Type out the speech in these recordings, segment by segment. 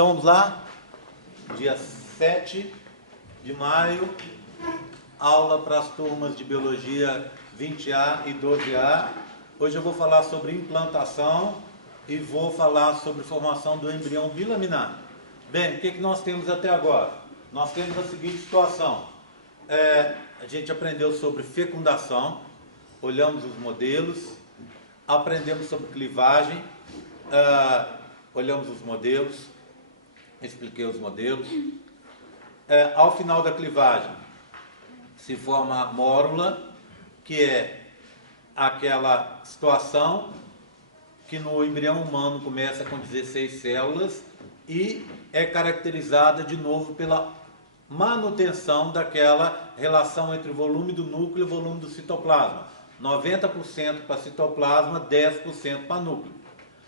Então vamos lá, dia 7 de maio, aula para as turmas de Biologia 20A e 12A. Hoje eu vou falar sobre implantação e vou falar sobre formação do embrião bilaminar. Bem, o que nós temos até agora? Nós temos a seguinte situação. A gente aprendeu sobre fecundação, olhamos os modelos, aprendemos sobre clivagem, olhamos os modelos, expliquei os modelos. Ao final da clivagem, se forma a mórula, que é aquela situação que no embrião humano começa com 16 células e é caracterizada de novo pela manutenção daquela relação entre o volume do núcleo e o volume do citoplasma. 90% para citoplasma, 10% para núcleo.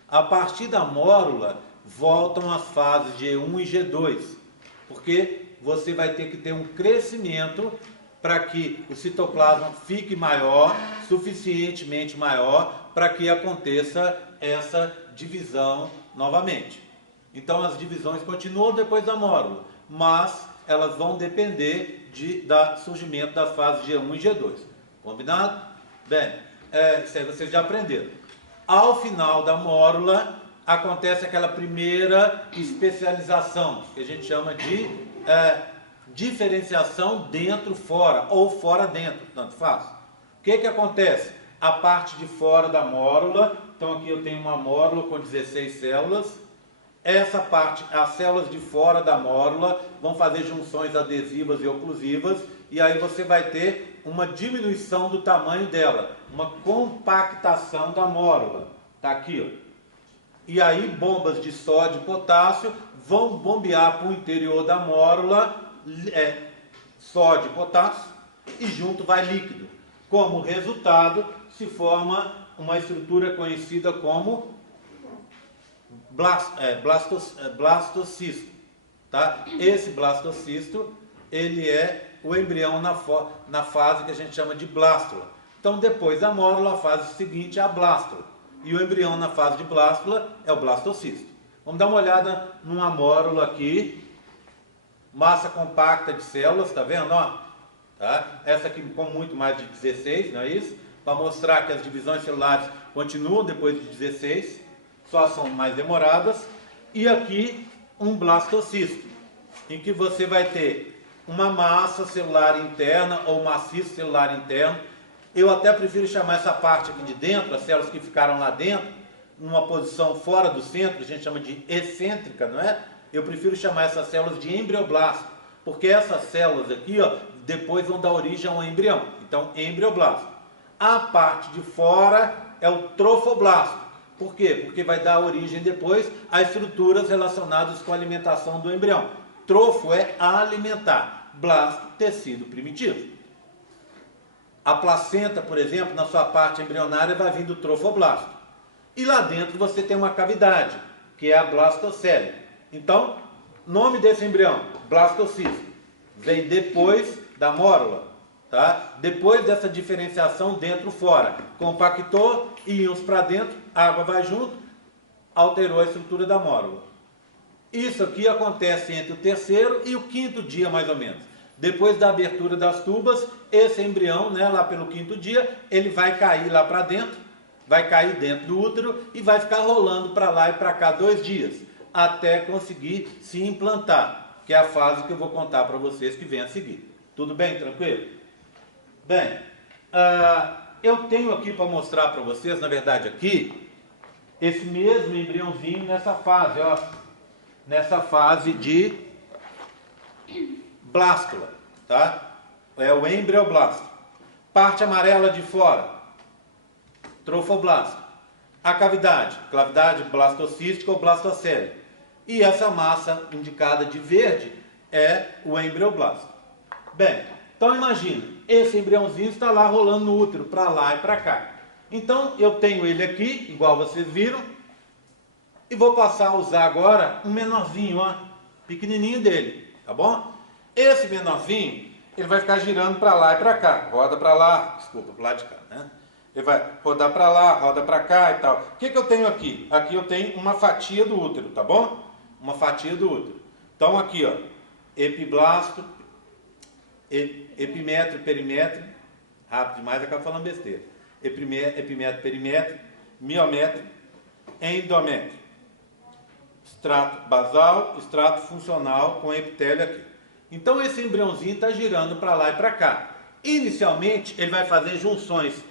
A partir da mórula, voltam as fases G1 e G2, porque você vai ter que ter um crescimento para que o citoplasma fique maior, suficientemente maior, para que aconteça essa divisão novamente. Então as divisões continuam depois da mórula, mas elas vão depender do surgimento das fases G1 e G2. Combinado? Bem, isso aí vocês já aprenderam. Ao final da mórula, acontece aquela primeira especialização, que a gente chama de diferenciação dentro-fora, ou fora-dentro, tanto faz. O que acontece? A parte de fora da mórula, então aqui eu tenho uma mórula com 16 células, essa parte, as células de fora da mórula vão fazer junções adesivas e oclusivas, e aí você vai ter uma diminuição do tamanho dela, uma compactação da mórula. Está aqui, ó. E aí bombas de sódio e potássio vão bombear para o interior da mórula sódio e potássio, e junto vai líquido. Como resultado, se forma uma estrutura conhecida como blastocisto. Tá? Esse blastocisto, ele é o embrião na fase que a gente chama de blástula. Então, depois da mórula, a fase seguinte é a blástula. E o embrião na fase de blástula é o blastocisto. Vamos dar uma olhada numa mórula aqui. Massa compacta de células, tá vendo? Ó? Tá? Essa aqui com muito mais de 16, não é isso? Para mostrar que as divisões celulares continuam depois de 16, só são mais demoradas. E aqui um blastocisto, em que você vai ter uma massa celular interna ou maciço celular interno. Eu até prefiro chamar essa parte aqui de dentro, as células que ficaram lá dentro, numa posição fora do centro, a gente chama de excêntrica, não é? Eu prefiro chamar essas células de embrioblasto, porque essas células aqui, ó, depois vão dar origem a um embrião. Então, embrioblasto. A parte de fora é o trofoblasto. Por quê? Porque vai dar origem depois a estruturas relacionadas com a alimentação do embrião. Trofo é alimentar, blasto, tecido primitivo. A placenta, por exemplo, na sua parte embrionária vai vir do trofoblasto. E lá dentro você tem uma cavidade, que é a blastocele. Então, nome desse embrião, blastocisto, vem depois da mórula, tá? Depois dessa diferenciação dentro-fora. Compactou, íons para dentro, água vai junto, alterou a estrutura da mórula. Isso aqui acontece entre o terceiro e o quinto dia, mais ou menos. Depois da abertura das tubas, esse embrião, né, lá pelo quinto dia, ele vai cair lá para dentro, vai cair dentro do útero e vai ficar rolando para lá e para cá 2 dias, até conseguir se implantar, que é a fase que eu vou contar para vocês que vem a seguir. Tudo bem? Tranquilo? Bem, eu tenho aqui para mostrar para vocês, na verdade aqui, esse mesmo embriãozinho nessa fase, ó, nessa fase de blástula, tá? É o embrioblasto. Parte amarela de fora, trofoblasto. A cavidade blastocística ou blastocele. E essa massa indicada de verde é o embrioblasto. Bem, então imagina, esse embriãozinho está lá rolando no útero, para lá e para cá. Então eu tenho ele aqui, igual vocês viram, e vou passar a usar agora um menorzinho, ó, pequenininho dele, tá bom? Esse menorzinho, ele vai ficar girando para lá e para cá, roda para lá, desculpa, para lá de cá, né? Ele vai rodar para lá, roda para cá e tal. O que eu tenho aqui? Aqui eu tenho uma fatia do útero, tá bom? uma fatia do útero. Então aqui, ó, epiblasto, epimétrio, perimétrio, rápido demais, acaba falando besteira. Epimétrio, perimétrio, miométrio, endométrio. Extrato basal, extrato funcional com epitélio aqui. Então esse embriãozinho está girando para lá e para cá. Inicialmente ele vai fazer junções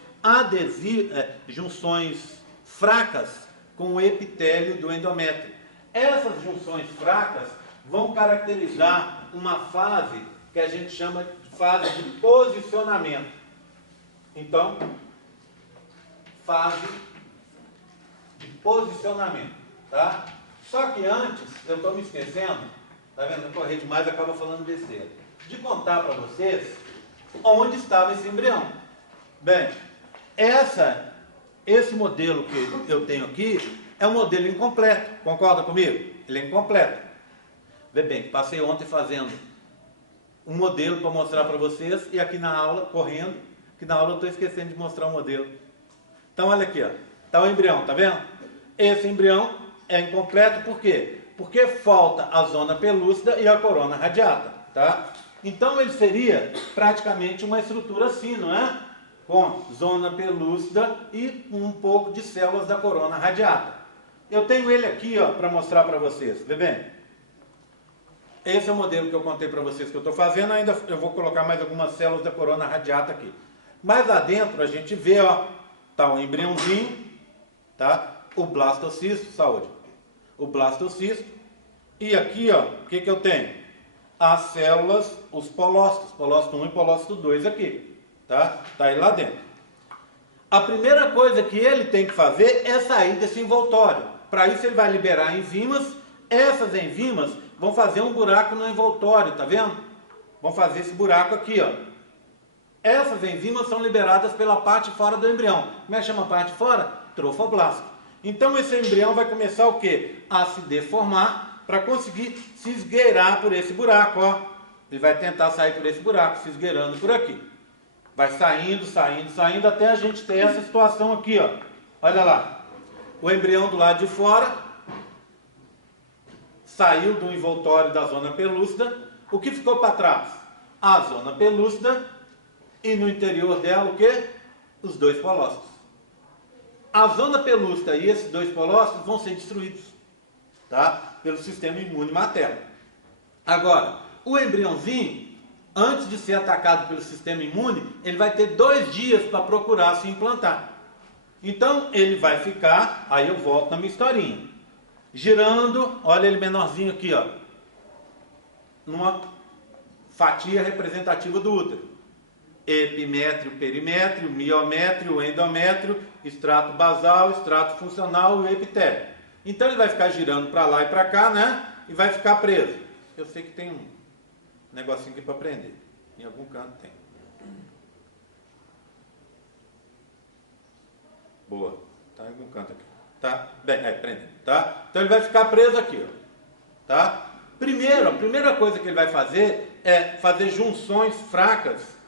junções fracas com o epitélio do endométrio. Essas junções fracas vão caracterizar uma fase que a gente chama de fase de posicionamento. Então, fase de posicionamento, tá? Só que antes, eu estou me esquecendo, tá vendo? Eu corri demais, acaba falando besteira, de contar para vocês onde estava esse embrião. Bem, esse modelo que eu tenho aqui é um modelo incompleto, concorda comigo? Ele é incompleto. Vê bem, passei ontem fazendo um modelo para mostrar para vocês e aqui na aula, correndo, que na aula eu estou esquecendo de mostrar o modelo. Então olha aqui, ó, está o embrião, tá vendo? Esse embrião é incompleto por quê? Porque falta a zona pelúcida e a corona radiata, tá? Então ele seria praticamente uma estrutura assim, não é? Com zona pelúcida e um pouco de células da corona radiata. Eu tenho ele aqui, ó, para mostrar para vocês, vê bem? Esse é o modelo que eu contei para vocês que eu estou fazendo, ainda eu vou colocar mais algumas células da corona radiata aqui. Mas lá dentro a gente vê, ó, tá o embriãozinho, tá? O blastocisto, saúde. O blastocisto. E aqui, ó, o que eu tenho? As células, os polócitos, polócito 1 e polócito 2 aqui, tá? Tá aí lá dentro. A primeira coisa que ele tem que fazer é sair desse envoltório. Para isso ele vai liberar enzimas. Essas enzimas vão fazer um buraco no envoltório, tá vendo? Vão fazer esse buraco aqui, ó. Essas enzimas são liberadas pela parte fora do embrião. Como é que chama a parte fora? Trofoblasto. Então esse embrião vai começar o quê? A se deformar para conseguir se esgueirar por esse buraco, ó. Ele vai tentar sair por esse buraco, se esgueirando por aqui. Vai saindo, saindo, saindo, até a gente ter essa situação aqui, ó. Olha lá. O embrião do lado de fora saiu do envoltório da zona pelúcida. O que ficou para trás? A zona pelúcida e no interior dela o quê? Os dois polócitos. A zona pelúcida e esses dois polócitos vão ser destruídos, tá? Pelo sistema imune materno. Agora, o embriãozinho, antes de ser atacado pelo sistema imune, ele vai ter 2 dias para procurar se implantar. Então, ele vai ficar, aí eu volto na minha historinha, girando, olha ele menorzinho aqui, ó, numa fatia representativa do útero. Epimétrio, perimétrio, miométrio, endométrio, extrato basal, extrato funcional e epitélio. Então ele vai ficar girando para lá e para cá, né? E vai ficar preso. Eu sei que tem um negocinho aqui para prender. Em algum canto tem. Boa. Tá em algum canto aqui. Tá? Bem, prendendo. Tá? Então ele vai ficar preso aqui, ó. Tá? Primeiro, a primeira coisa que ele vai fazer é fazer junções fracas,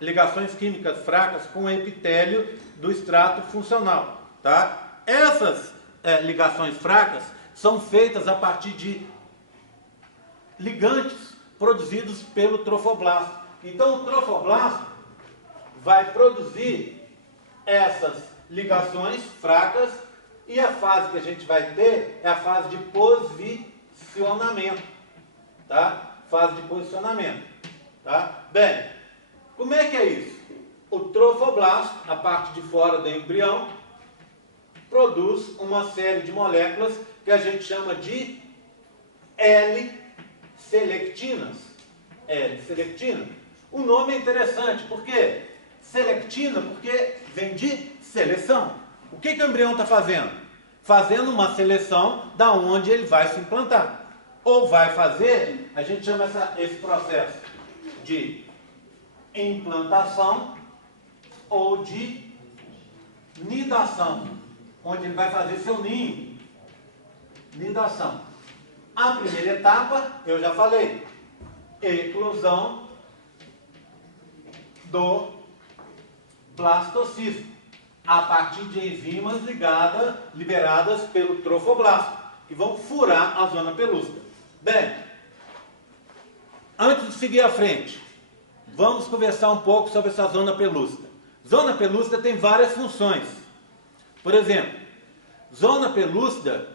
ligações químicas fracas com o epitélio do extrato funcional, tá? Essas ligações fracas são feitas a partir de ligantes produzidos pelo trofoblasto. Então o trofoblasto vai produzir essas ligações fracas e a fase que a gente vai ter é a fase de posicionamento, tá? Fase de posicionamento, tá? Bem, como é que é isso? O trofoblasto, a parte de fora do embrião, produz uma série de moléculas que a gente chama de L-selectinas. L-selectina. O nome é interessante, por quê? Selectina, porque vem de seleção. O que o embrião está fazendo? Fazendo uma seleção da onde ele vai se implantar. Ou vai fazer, a gente chama esse processo de implantação ou de nidação, onde ele vai fazer seu ninho. Nidação. A primeira etapa, eu já falei, eclosão do blastocisto, a partir de enzimas liberadas pelo trofoblasto. e vão furar a zona pelúcida. Bem, antes de seguir à frente, vamos conversar um pouco sobre essa zona pelúcida. Zona pelúcida tem várias funções. Por exemplo, zona pelúcida,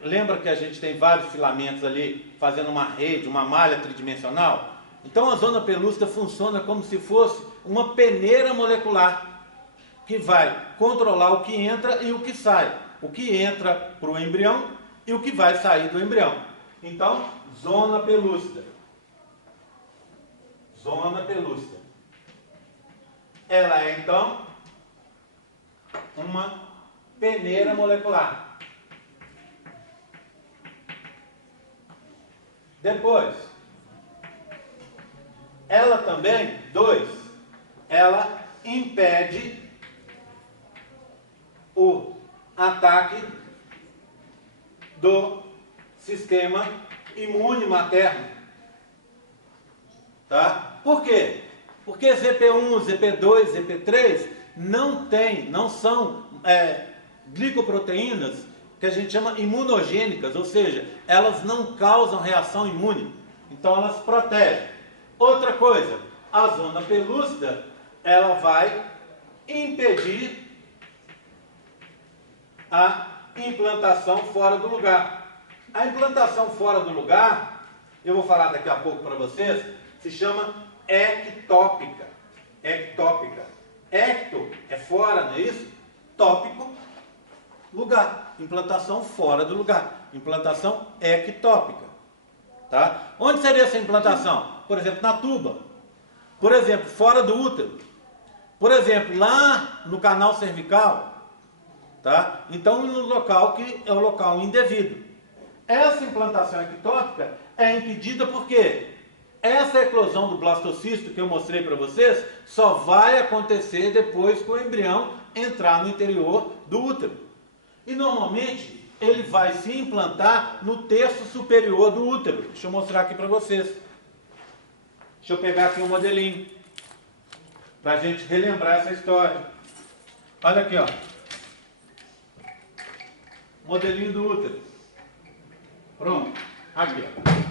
lembra que a gente tem vários filamentos ali fazendo uma rede, uma malha tridimensional? Então a zona pelúcida funciona como se fosse uma peneira molecular que vai controlar o que entra e o que sai. O que entra para o embrião e o que vai sair do embrião. Então, zona pelúcida. Zona pelúcida. Ela é, então, uma peneira molecular. Depois, ela também, ela impede o ataque do sistema imune materno. Tá? Por quê? Porque ZP1, ZP2, ZP3 não são glicoproteínas que a gente chama imunogênicas, ou seja, elas não causam reação imune. Então elas protegem. Outra coisa, a zona pelúcida, ela vai impedir a implantação fora do lugar. A implantação fora do lugar, eu vou falar daqui a pouco para vocês, se chama ectópica. Ectópica. Ecto é fora, não é isso? Tópico, lugar. Implantação fora do lugar. Implantação ectópica. Tá? Onde seria essa implantação? Por exemplo, na tuba. Por exemplo, fora do útero. Por exemplo, lá no canal cervical. Tá? Então, no local que é o local indevido. Essa implantação ectópica é impedida porque essa eclosão do blastocisto que eu mostrei para vocês só vai acontecer depois que o embrião entrar no interior do útero. E normalmente ele vai se implantar no terço superior do útero. Deixa eu mostrar aqui para vocês. Deixa eu pegar aqui um modelinho para a gente relembrar essa história. Olha aqui, ó. Modelinho do útero. Pronto. Aqui, ó.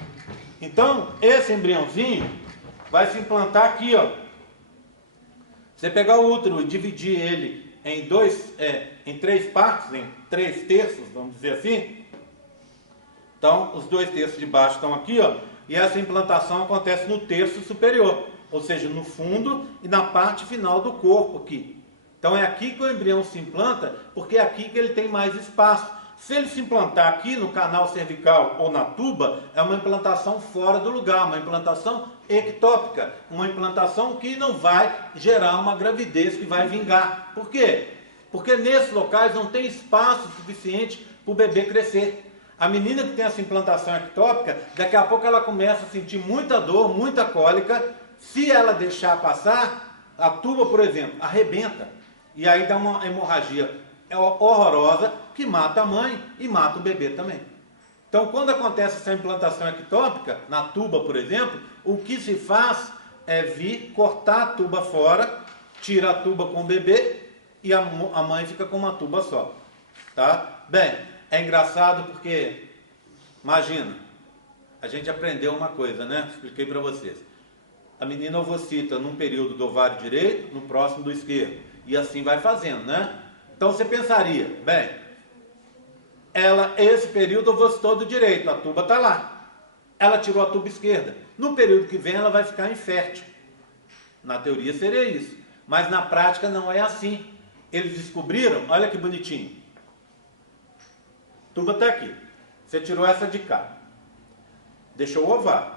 Então, esse embriãozinho vai se implantar aqui, ó. Você pegar o útero e dividir ele em três partes, em 3 terços, vamos dizer assim. Então, os 2 terços de baixo estão aqui, ó. E essa implantação acontece no terço superior, ou seja, no fundo e na parte final do corpo aqui. Então, é aqui que o embrião se implanta, porque é aqui que ele tem mais espaço. Se ele se implantar aqui no canal cervical ou na tuba, é uma implantação fora do lugar, uma implantação ectópica, uma implantação que não vai gerar uma gravidez que vai vingar. Por quê? Porque nesses locais não tem espaço suficiente para o bebê crescer. A menina que tem essa implantação ectópica, daqui a pouco ela começa a sentir muita dor, muita cólica. Se ela deixar passar, a tuba, por exemplo, arrebenta. E aí dá uma hemorragia horrorosa que mata a mãe e mata o bebê também. Então, quando acontece essa implantação ectópica, na tuba, por exemplo, o que se faz é vir cortar a tuba fora, tira a tuba com o bebê e a mãe fica com uma tuba só. Tá? Bem, é engraçado porque, imagina, a gente aprendeu uma coisa, né? Expliquei para vocês. A menina ovocita num período do ovário direito, no próximo do esquerdo. E assim vai fazendo, né? Então você pensaria, bem, esse período ovocitou do direito, a tuba está lá. Ela tirou a tuba esquerda. No período que vem ela vai ficar infértil. Na teoria seria isso. Mas na prática não é assim. Eles descobriram, olha que bonitinho. A tuba está aqui. Você tirou essa de cá. Deixou o ovário.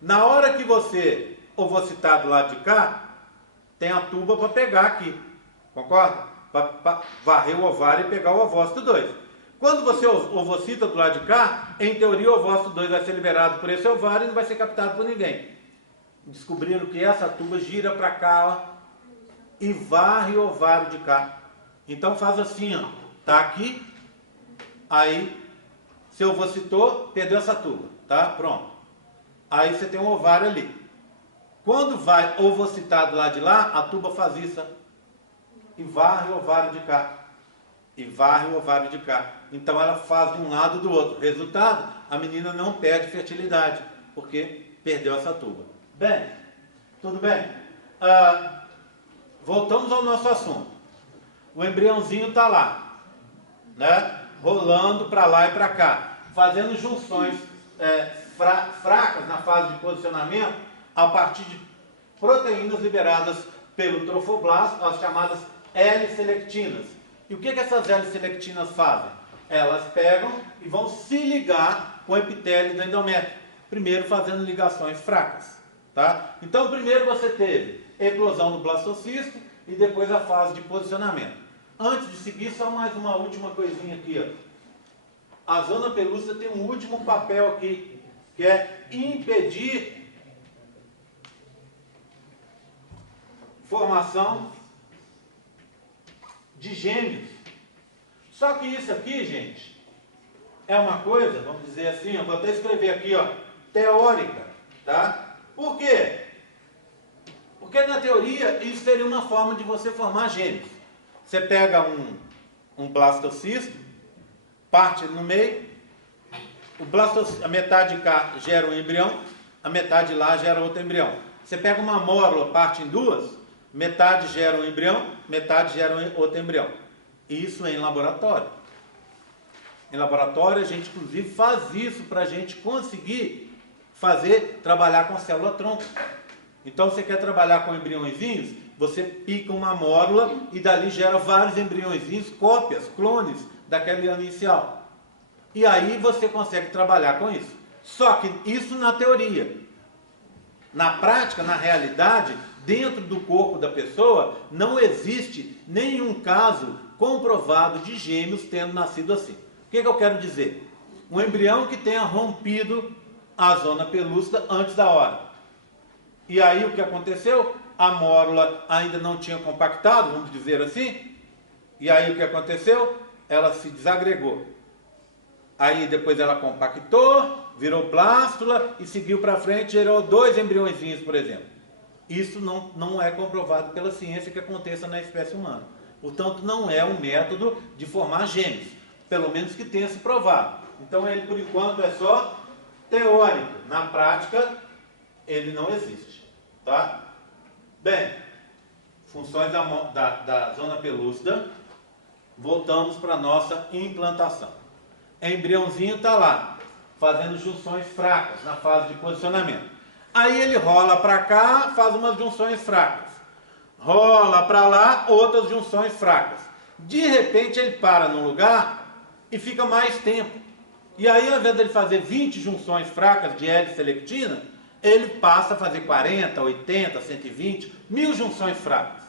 Na hora que você ovocitar do lado de cá, tem a tuba para pegar aqui. Concorda? Para varrer o ovário e pegar o ovócito 2. Quando você ovocita do lado de cá, em teoria o ovócito 2 vai ser liberado por esse ovário e não vai ser captado por ninguém. Descobriram que essa tuba gira para cá, ó, e varre o ovário de cá. Então faz assim, ó, tá aqui, aí você ovocitou, perdeu essa tuba, tá? Pronto. Aí você tem um ovário ali. Quando vai ovocitar do lado de lá, a tuba faz isso, ó, e varre o ovário de cá. e varre o ovário de cá. Então ela faz de um lado e do outro. Resultado, a menina não perde fertilidade, porque perdeu essa tuba. Bem, tudo bem? Voltamos ao nosso assunto. O embriãozinho está lá, né? Rolando para lá e para cá, fazendo junções fracas na fase de posicionamento a partir de proteínas liberadas pelo trofoblasto, as chamadas L-selectinas. E o que essas L-selectinas fazem? Elas pegam e vão se ligar com o epitélio do endométrio, primeiro fazendo ligações fracas. Tá? Então, primeiro você teve eclosão do blastocisto e depois a fase de posicionamento. Antes de seguir, só mais uma última coisinha aqui. Ó. A zona pelúcida tem um último papel aqui, que é impedir formação de gêmeos. Só que isso aqui, gente, é uma coisa, vamos dizer assim, eu vou até escrever aqui, ó, teórica, tá? Por quê? Porque na teoria isso seria uma forma de você formar gêmeos. Você pega um blastocisto, parte no meio, a metade de cá gera um embrião, a metade de lá gera outro embrião. Você pega uma mórula, parte em duas, metade gera um embrião, metade gera outro embrião. Isso em laboratório. Em laboratório a gente inclusive faz isso para a gente conseguir trabalhar com célula-tronco. Então você quer trabalhar com embriõezinhos, você pica uma mórula e dali gera vários embriõezinhos, cópias, clones daquele ano inicial. E aí você consegue trabalhar com isso. Só que isso na teoria. Na prática, na realidade, dentro do corpo da pessoa, não existe nenhum caso comprovado de gêmeos tendo nascido assim. O que eu quero dizer? Um embrião que tenha rompido a zona pelúcida antes da hora. E aí o que aconteceu? A mórula ainda não tinha compactado, vamos dizer assim. E aí o que aconteceu? Ela se desagregou. Aí depois ela compactou, virou plástula e seguiu para frente, gerou 2 embriõezinhos, por exemplo. Isso não é comprovado pela ciência que aconteça na espécie humana. Portanto, não é um método de formar gêmeos, pelo menos que tenha se provado. Então ele, por enquanto, é só teórico. Na prática, ele não existe. Tá? Bem, funções da zona pelúcida. Voltamos para a nossa implantação. O embriãozinho está lá, fazendo junções fracas na fase de posicionamento. Aí ele rola para cá, faz umas junções fracas. Rola para lá, outras junções fracas. De repente ele para num lugar e fica mais tempo. E aí, ao invés de ele fazer 20 junções fracas de L-selectina, ele passa a fazer 40, 80, 120, 1000 junções fracas.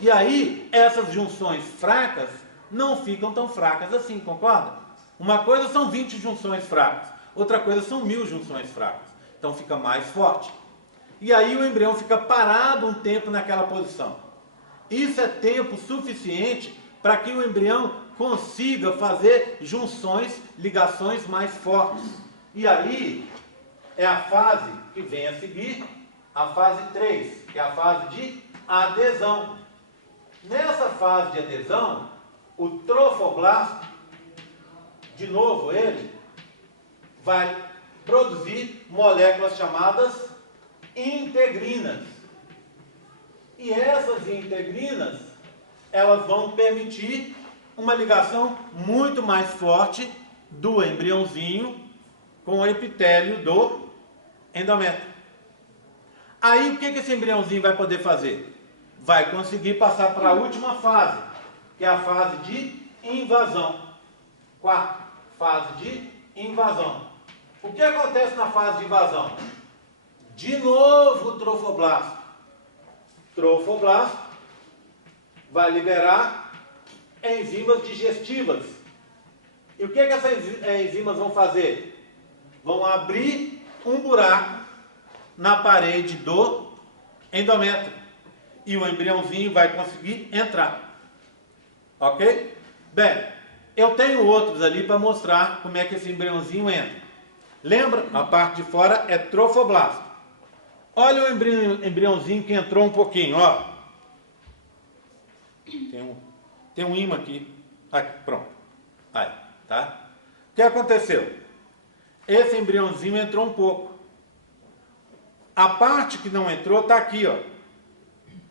E aí, essas junções fracas não ficam tão fracas assim, concorda? Uma coisa são 20 junções fracas, outra coisa são 1000 junções fracas. Então fica mais forte. E aí o embrião fica parado um tempo naquela posição. Isso é tempo suficiente para que o embrião consiga fazer junções, ligações mais fortes. E aí é a fase que vem a seguir, a fase 3, que é a fase de adesão. Nessa fase de adesão, o trofoblasto, de novo ele, vai produzir moléculas chamadas integrinas. E essas integrinas, elas vão permitir uma ligação muito mais forte do embriãozinho com o epitélio do endométrio. Aí o que esse embriãozinho vai poder fazer? Vai conseguir passar para a última fase, que é a fase de invasão. Quarta fase de invasão. O que acontece na fase de invasão? De novo o trofoblasto. Trofoblasto vai liberar enzimas digestivas. E o que essas enzimas vão fazer? Vão abrir um buraco na parede do endométrio. E o embriãozinho vai conseguir entrar. Ok? Bem, eu tenho outros ali para mostrar como é que esse embriãozinho entra. Lembra? A parte de fora é trofoblasto. Olha o embriãozinho que entrou um pouquinho, ó. Tem um ímã aqui. Aqui, pronto. Aí, tá? O que aconteceu? Esse embriãozinho entrou um pouco. A parte que não entrou está aqui, ó.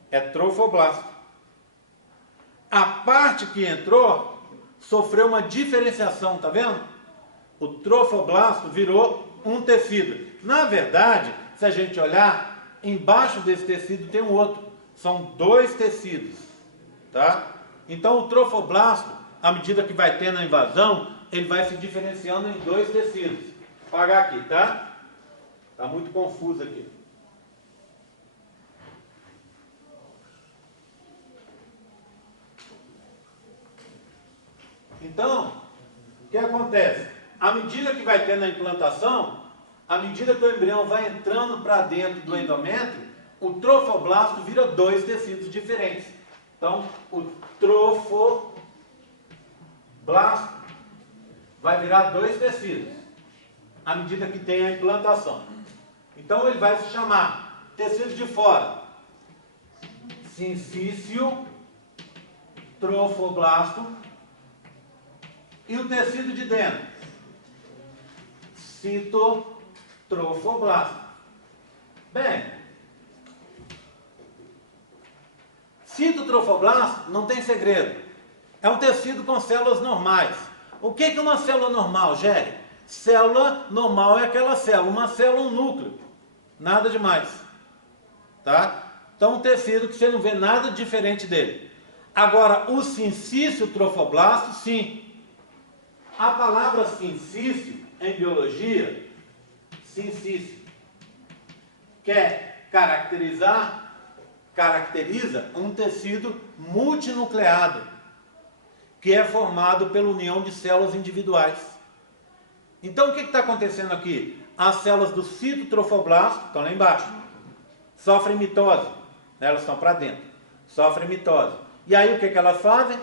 É trofoblasto. A parte que entrou sofreu uma diferenciação, tá vendo? O trofoblasto virou um tecido. Na verdade, se a gente olhar, embaixo desse tecido tem um outro. São dois tecidos, tá? Então o trofoblasto, à medida que vai tendo a invasão, ele vai se diferenciando em dois tecidos. Vou apagar aqui, tá? Tá muito confuso aqui. Então, o que acontece? À medida que vai tendo a implantação, à medida que o embrião vai entrando para dentro do endométrio, o trofoblasto vira dois tecidos diferentes. Então, o trofoblasto vai virar dois tecidos, à medida que tem a implantação. Então, ele vai se chamar tecido de fora, sincício trofoblasto, e o tecido de dentro, citotrofoblasto. Bem, citotrofoblasto não tem segredo. É um tecido com células normais. O que é uma célula normal, Géry? Célula normal é aquela célula, uma célula, um núcleo. Nada demais. Tá? Então, um tecido que você não vê nada diferente dele. Agora, o sincício trofoblasto, sim. A palavra sincício, em biologia, sincício, quer caracteriza um tecido multinucleado, que é formado pela união de células individuais. Então, o que está acontecendo aqui? As células do citotrofoblasto estão lá embaixo, sofrem mitose, elas estão para dentro, sofrem mitose. E aí, o que elas fazem?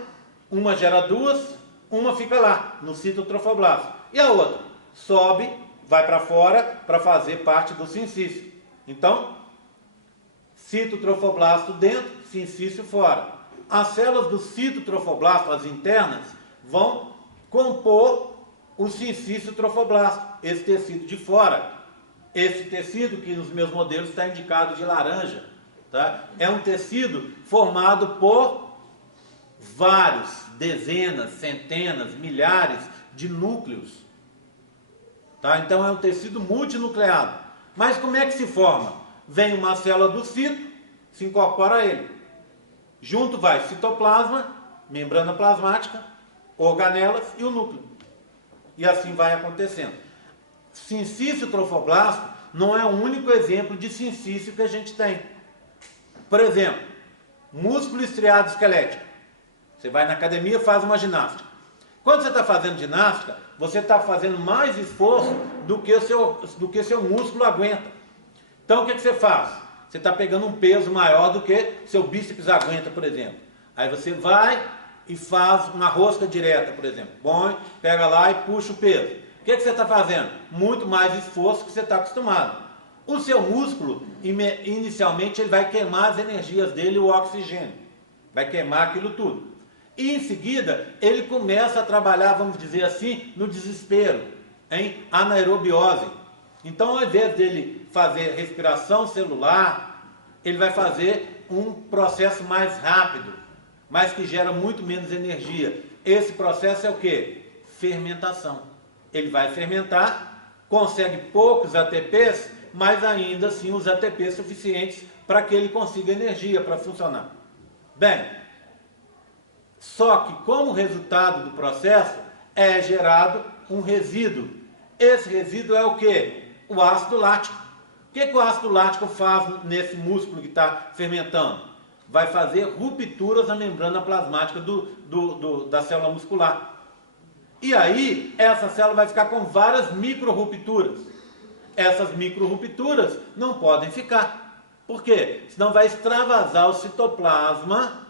Uma gera duas, uma fica lá, no citotrofoblasto. E a outra sobe, vai para fora, para fazer parte do sincício. Então, citotrofoblasto dentro, sincício fora. As células do citotrofoblasto, as internas, vão compor o sincício trofoblasto, esse tecido de fora. Esse tecido que nos meus modelos está indicado de laranja. Tá? É um tecido formado por vários, dezenas, centenas, milhares de núcleos. Tá? Então é um tecido multinucleado. Mas como é que se forma? Vem uma célula do cito, se incorpora a ele. Junto vai citoplasma, membrana plasmática, organelas e o núcleo. E assim vai acontecendo. Sincício trofoblasto não é o único exemplo de sincício que a gente tem. Por exemplo, músculo estriado esquelético. Você vai na academia e faz uma ginástica. Quando você está fazendo ginástica, você está fazendo mais esforço do que seu músculo aguenta. Então o que você faz? Você está pegando um peso maior do que seu bíceps aguenta, por exemplo. Aí você vai e faz uma rosca direta, por exemplo. Põe, pega lá e puxa o peso. O que você está fazendo? Muito mais esforço que você está acostumado. O seu músculo, inicialmente, ele vai queimar as energias dele, o oxigênio. Vai queimar aquilo tudo. E em seguida, ele começa a trabalhar, vamos dizer assim, no desespero, em anaerobiose. Então, ao invés dele fazer respiração celular, ele vai fazer um processo mais rápido, mas que gera muito menos energia. Esse processo é o quê? Fermentação. Ele vai fermentar, consegue poucos ATPs, mas ainda assim os ATPs suficientes para que ele consiga energia para funcionar. Bem, só que como resultado do processo é gerado um resíduo. Esse resíduo é o quê? O ácido lático. O que o ácido lático faz nesse músculo que está fermentando? Vai fazer rupturas na membrana plasmática da célula muscular. E aí, essa célula vai ficar com várias micro-rupturas. Essas micro-rupturas não podem ficar. Por quê? Senão vai extravasar o citoplasma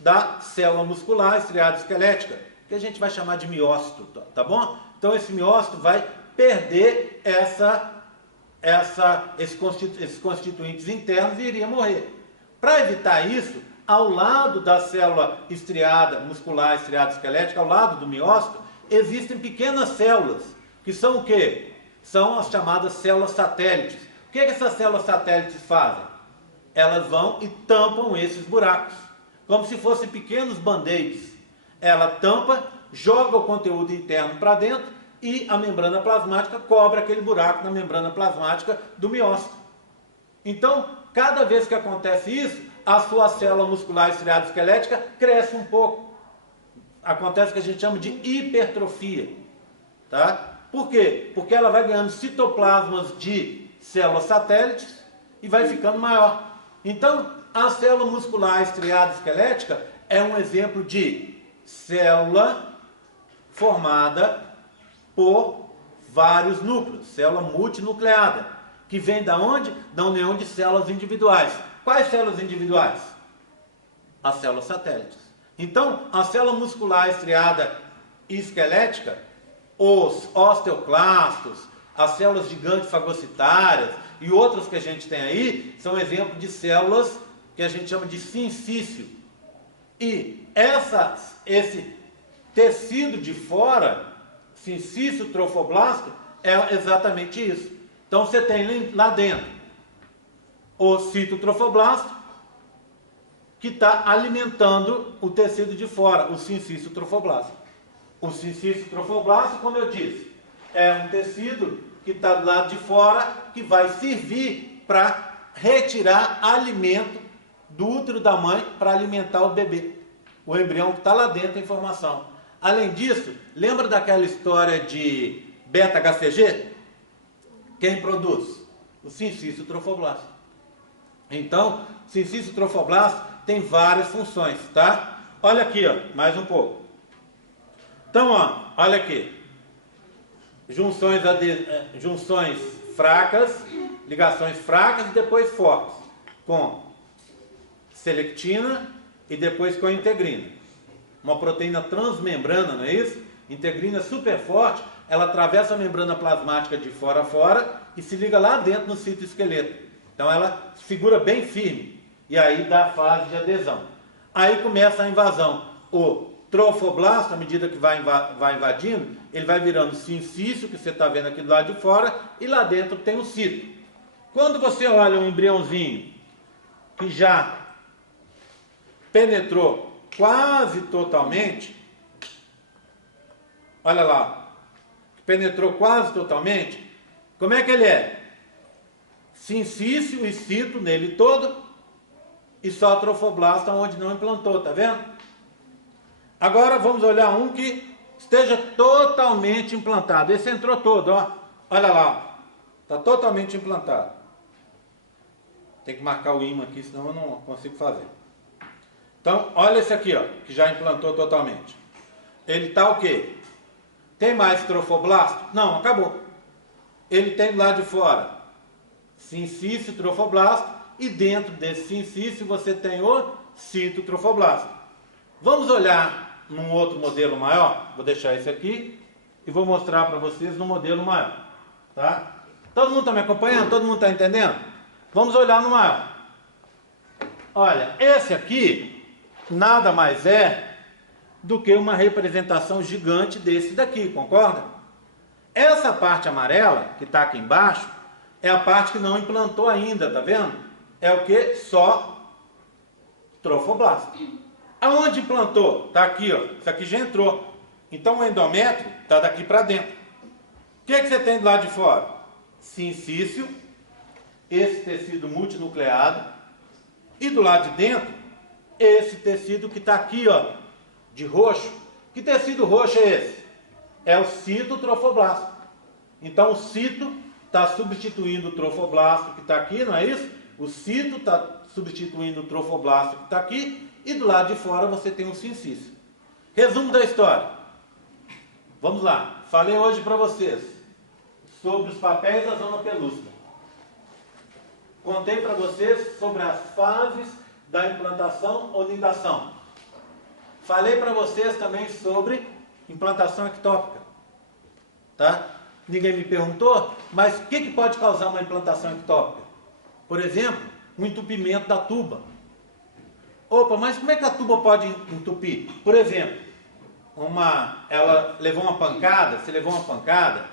da célula muscular estriada esquelética, que a gente vai chamar de miócito, tá bom? Então esse miócito vai perder esses constituintes internos e iria morrer. Para evitar isso, ao lado da célula estriada, muscular, estriada esquelética, ao lado do miócito, existem pequenas células, que são o quê? São as chamadas células satélites. O que essas células satélites fazem? Elas vão e tampam esses buracos, como se fossem pequenos band-aids. Ela tampa, joga o conteúdo interno para dentro e a membrana plasmática cobre aquele buraco na membrana plasmática do miócito. Então, cada vez que acontece isso, a sua célula muscular estriada esquelética cresce um pouco. Acontece o que a gente chama de hipertrofia. Tá? Por quê? Porque ela vai ganhando citoplasmas de células satélites e vai ficando maior. Então, a célula muscular estriada esquelética é um exemplo de célula formada por vários núcleos, célula multinucleada, que vem da onde? Da união de células individuais. Quais células individuais? As células satélites. Então, a célula muscular estriada esquelética, os osteoclastos, as células gigantes fagocitárias e outras que a gente tem aí, são exemplos de células que a gente chama de sincício. E esse tecido de fora, sincício trofoblasto, é exatamente isso. Então você tem lá dentro o citotrofoblasto, que está alimentando o tecido de fora, o sincício trofoblasto. O sincício trofoblasto, como eu disse, é um tecido que está do lado de fora, que vai servir para retirar alimento do útero da mãe para alimentar o bebê, o embrião que está lá dentro em formação. Além disso, lembra daquela história de beta-HCG? Quem produz? O sincício trofoblasto. Então, o sincício trofoblasto tem várias funções, tá? Olha aqui, ó, mais um pouco. Então, ó, olha aqui. Junções fracas, ligações fracas e depois fortes, com selectina e depois com integrina. Uma proteína transmembrana, não é isso? Integrina super forte, ela atravessa a membrana plasmática de fora a fora e se liga lá dentro no citoesqueleto. Então ela segura bem firme e aí dá a fase de adesão. Aí começa a invasão. O trofoblasto, à medida que vai invadindo, ele vai virando sincício, que você está vendo aqui do lado de fora, e lá dentro tem o cito. Quando você olha um embriãozinho que já penetrou quase totalmente, olha lá, penetrou quase totalmente, como é que ele é? Sincício e cito nele todo, e só trofoblasto onde não implantou, tá vendo? Agora vamos olhar um que esteja totalmente implantado. Esse entrou todo, ó. Olha lá, está totalmente implantado. Tem que marcar o ímã aqui, senão eu não consigo fazer. Então, olha esse aqui, ó, que já implantou totalmente. Ele está o quê? Tem mais trofoblasto? Não, acabou. Ele tem do lado de fora sincício trofoblasto e dentro desse sincício você tem o citotrofoblasto. Vamos olhar num outro modelo maior. Vou deixar esse aqui e vou mostrar para vocês no modelo maior. Tá? Todo mundo está me acompanhando? Todo mundo está entendendo? Vamos olhar no maior. Olha, esse aqui nada mais é do que uma representação gigante desse daqui, concorda? Essa parte amarela, que está aqui embaixo, é a parte que não implantou ainda, tá vendo? É o que? Só trofoblasto. Aonde implantou? Está aqui, ó. Isso aqui já entrou. Então o endométrio está daqui para dentro. O que você tem do lado de fora? Sincício, esse tecido multinucleado, e do lado de dentro, esse tecido que está aqui, ó, de roxo. Que tecido roxo é esse? É o citotrofoblasto. Então o cito está substituindo o trofoblasto que está aqui, não é isso? O cito está substituindo o trofoblasto que está aqui, e do lado de fora você tem um sincício. Resumo da história. Vamos lá. Falei hoje para vocês sobre os papéis da zona pelúcida. Contei para vocês sobre as fases da implantação ou nidação. Falei para vocês também sobre implantação ectópica. Tá? Ninguém me perguntou, mas o que pode causar uma implantação ectópica? Por exemplo, um entupimento da tuba. Opa, mas como é que a tuba pode entupir? Por exemplo, ela levou uma pancada, você levou uma pancada,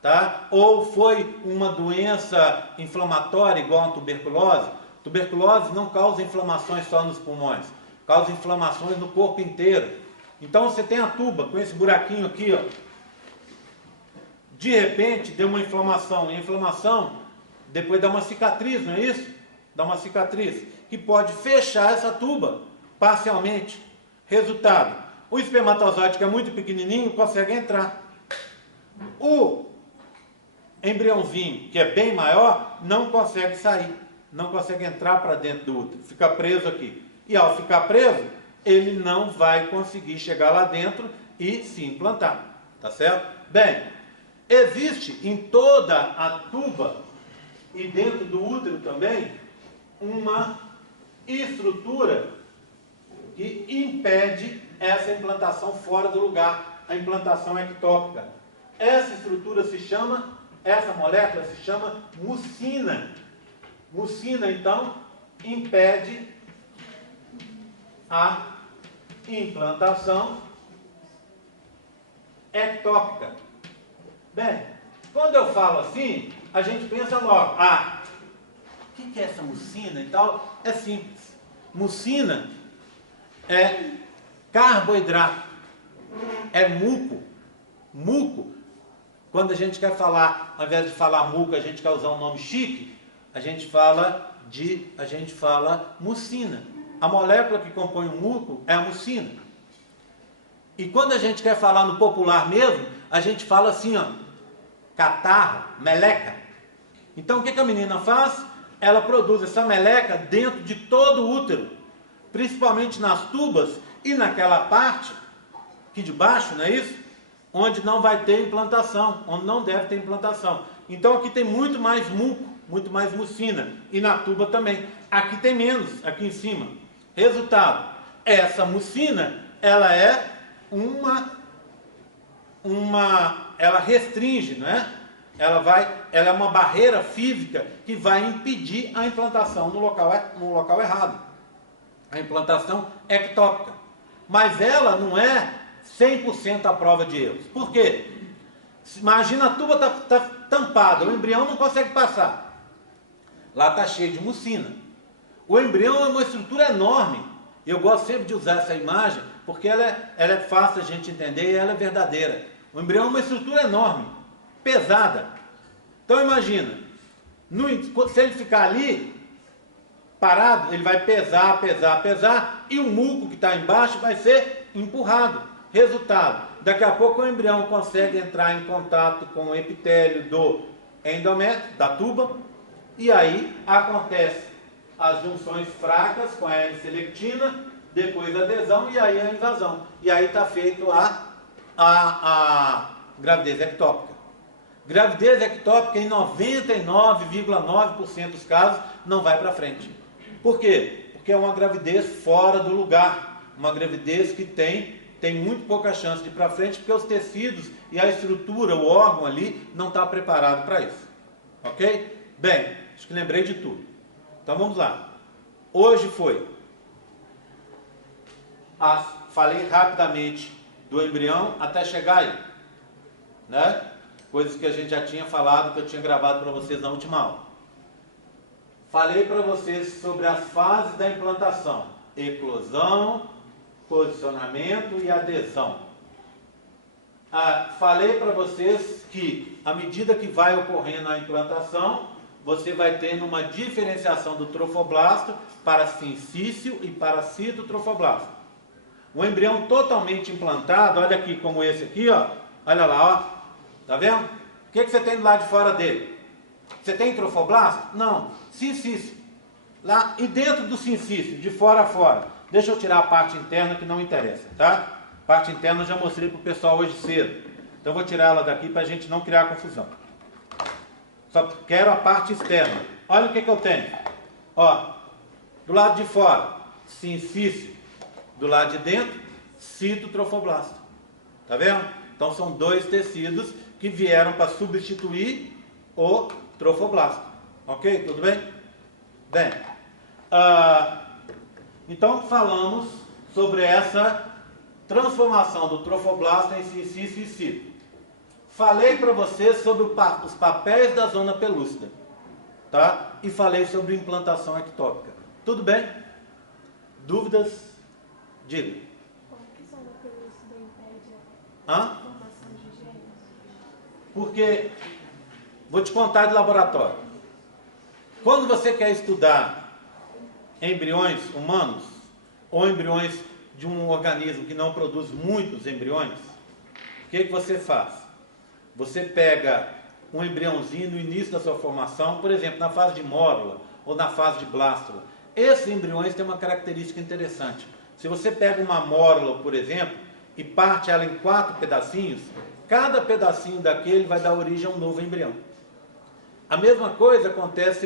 tá? Ou foi uma doença inflamatória igual a tuberculose. Tuberculose não causa inflamações só nos pulmões, causa inflamações no corpo inteiro. Então você tem a tuba com esse buraquinho aqui, ó. De repente deu uma inflamação, e a inflamação depois dá uma cicatriz, não é isso? Dá uma cicatriz que pode fechar essa tuba parcialmente. Resultado, o espermatozoide, que é muito pequenininho, consegue entrar. O embriãozinho, que é bem maior, não consegue sair, não consegue entrar para dentro do útero, fica preso aqui. E ao ficar preso, ele não vai conseguir chegar lá dentro e se implantar, tá certo? Bem, existe em toda a tuba e dentro do útero também uma estrutura que impede essa implantação fora do lugar, a implantação ectópica. Essa estrutura se chama, essa molécula se chama mucina. Mucina, então, impede a implantação ectópica. Bem, quando eu falo assim, a gente pensa logo, o que é essa mucina e tal? É simples. Mucina é carboidrato, é muco. Muco, quando a gente quer falar, ao invés de falar muco, a gente quer usar um nome chique, a gente fala mucina. A molécula que compõe o muco é a mucina. E quando a gente quer falar no popular mesmo, a gente fala assim, ó, catarro, meleca. Então o que a menina faz? Ela produz essa meleca dentro de todo o útero, principalmente nas tubas e naquela parte aqui de baixo, não é isso? Onde não vai ter implantação, onde não deve ter implantação. Então aqui tem muito mais muco, muito mais mucina, e na tuba também. Aqui tem menos, aqui em cima. Resultado, essa mucina, ela é ela restringe, não é? Ela é uma barreira física que vai impedir a implantação no local errado. A implantação ectópica. Mas ela não é 100% à prova de erros. Por quê? Imagina a tuba está tampada, o embrião não consegue passar. Lá está cheio de mucina. O embrião é uma estrutura enorme. Eu gosto sempre de usar essa imagem porque ela é fácil a gente entender e ela é verdadeira. O embrião é uma estrutura enorme, pesada. Então imagina, se ele ficar ali parado, ele vai pesar, pesar, pesar, e o muco que está embaixo vai ser empurrado. Resultado, daqui a pouco o embrião consegue entrar em contato com o epitélio do endométrio, da tuba, e aí acontece as junções fracas com a N-selectina, depois a adesão e aí a invasão. E aí está feito a gravidez ectópica. Gravidez ectópica em 99,9% dos casos não vai para frente. Por quê? Porque é uma gravidez fora do lugar. Uma gravidez que tem muito pouca chance de ir para frente, porque os tecidos e a estrutura, o órgão ali, não está preparado para isso. Ok? Bem, acho que lembrei de tudo. Então vamos lá. Hoje falei rapidamente do embrião até chegar aí, né? Coisas que a gente já tinha falado, que eu tinha gravado para vocês na última aula. Falei para vocês sobre as fases da implantação: eclosão, posicionamento e adesão. Falei para vocês que, à medida que vai ocorrendo a implantação, você vai tendo uma diferenciação do trofoblasto para sincício e para citotrofoblasto. O embrião totalmente implantado, olha aqui como esse aqui, ó, olha lá, ó, tá vendo? O que você tem do lado de fora dele? Você tem trofoblasto? Não, sincício. Lá, e dentro do sincício, de fora a fora, deixa eu tirar a parte interna que não interessa, tá? A parte interna eu já mostrei para o pessoal hoje cedo. Então vou tirar ela daqui para a gente não criar confusão. Só quero a parte externa. Olha o que eu tenho. Ó, do lado de fora, sincício. Do lado de dentro, citotrofoblasto. Tá vendo? Então são dois tecidos que vieram para substituir o trofoblasto. Ok? Tudo bem? Bem, Então, falamos sobre essa transformação do trofoblasto em cisto e cito. Falei para vocês sobre os papéis da zona pelúcida, tá? E falei sobre implantação ectópica. Tudo bem? Dúvidas? Diga. Como que zona pelúcida impede Hã? a formação de genes? Porque, vou te contar de laboratório. Quando você quer estudar embriões humanos, ou embriões de um organismo que não produz muitos embriões, o que você faz? Você pega um embriãozinho no início da sua formação, por exemplo, na fase de mórula ou na fase de blástula. Esses embriões têm uma característica interessante. Se você pega uma mórula, por exemplo, e parte ela em 4 pedacinhos, cada pedacinho daquele vai dar origem a um novo embrião. A mesma coisa acontece